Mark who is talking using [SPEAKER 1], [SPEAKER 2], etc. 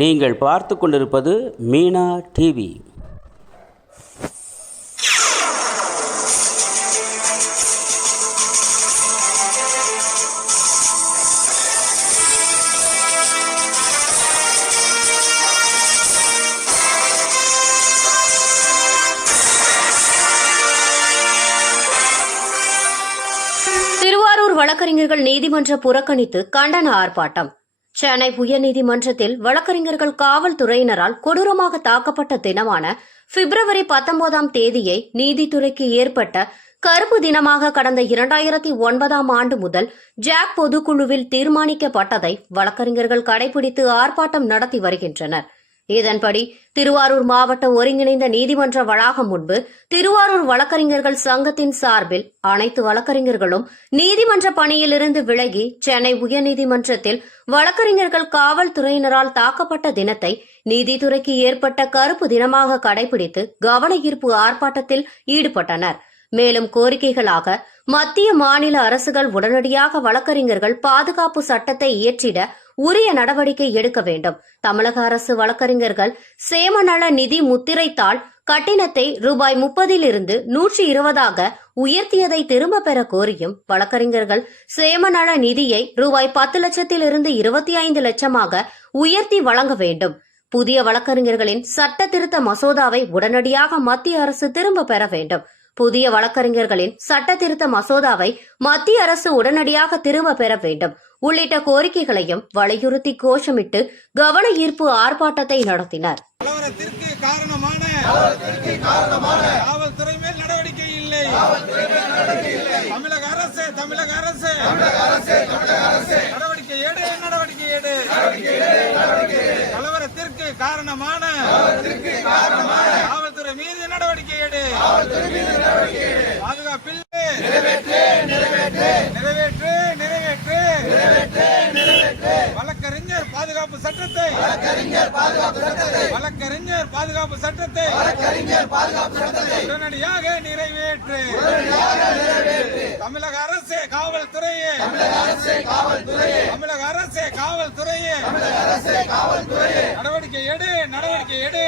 [SPEAKER 1] நீங்கள் பார்த்து கொண்டிருப்பது மீனா டிவி
[SPEAKER 2] திருவாரூர் வழக்கறிஞர்கள் நீதிமன்ற புறக்கணித்து கண்டன ஆர்ப்பாட்டம். சென்னை உயர்நீதிமன்றத்தில் வழக்கறிஞர்கள் காவல்துறையினரால் கொடூரமாக தாக்கப்பட்ட தினமான பிப்ரவரி பத்தொன்பதாம் தேதியை நீதித்துறைக்கு ஏற்பட்ட கருப்பு தினமாக கடந்த இரண்டாயிரத்தி ஒன்பதாம் ஆண்டு முதல் ஜாக் பொதுக்குழுவில் தீர்மானிக்கப்பட்டதை வழக்கறிஞர்கள் கடைபிடித்து ஆர்ப்பாட்டம் நடத்தி வருகின்றனர். இதன்படி திருவாரூர் மாவட்ட ஒருங்கிணைந்த நீதிமன்ற வளாகம் முன்பு திருவாரூர் வழக்கறிஞர்கள் சங்கத்தின் சார்பில் அனைத்து வழக்கறிஞர்களும் நீதிமன்ற பணியிலிருந்து விலகி சென்னை உயர்நீதிமன்றத்தில் வழக்கறிஞர்கள் காவல்துறையினரால் தாக்கப்பட்ட தினத்தை நீதித்துறைக்கு ஏற்பட்ட கருப்பு தினமாக கடைபிடித்து கவன ஈர்ப்பு ஆர்ப்பாட்டத்தில் ஈடுபட்டனர். மேலும் கோரிக்கைகளாக மத்திய மாநில அரசுகள் உடனடியாக வழக்கறிஞர்கள் பாதுகாப்பு சட்டத்தை இயற்றிட உரிய நடவடிக்கை எடுக்க வேண்டும். தமிழக அரசு வழக்கறிஞர்கள் சேமநல நிதி முத்திரைத்தாள் கட்டணத்தை ரூபாய் முப்பதிலிருந்து நூற்றி இருபதாக உயர்த்தியதை திரும்ப பெற கோரியும் வழக்கறிஞர்கள் சேமநல நிதியை ரூபாய் பத்து லட்சத்திலிருந்து இருபத்தி ஐந்து லட்சமாக உயர்த்தி வழங்க வேண்டும். புதிய வழக்கறிஞர்களின் சட்ட திருத்த மசோதாவை உடனடியாக மத்திய அரசு திரும்ப பெற வேண்டும். புதிய வழக்கறிஞர்களின் சட்ட திருத்த மசோதாவை மத்திய அரசு உடனடியாக திரும்ப பெற வேண்டும். உள்ளிட்ட கோரிக்கைகளையும் வலியுறுத்தி கோஷமிட்டு கவன ஈர்ப்பு ஆர்ப்பாட்டத்தை நடத்தினர்.
[SPEAKER 3] கலவரத்திற்கு காரணமான காவல்துறை மேல் நடவடிக்கை தமிழக அரசு தமிழக அரசு. நடவடிக்கை எடு நடவடிக்கை எடு. கலவரத்திற்கு காரணமான காவல்துறை மீது நடவடிக்கை எடு. நிறைவேற்று நிறைவேற்று. வழக்கறிஞர் பாதுகாப்பு சட்டத்தை. வழக்கறிஞர் பாதுகாப்பு சட்டத்தை. உடனடியாக நிறைவேற்று. தமிழக அரசு காவல்துறையே. தமிழக அரசு காவல்துறையே. நடவடிக்கை எடு நடவடிக்கை எடு.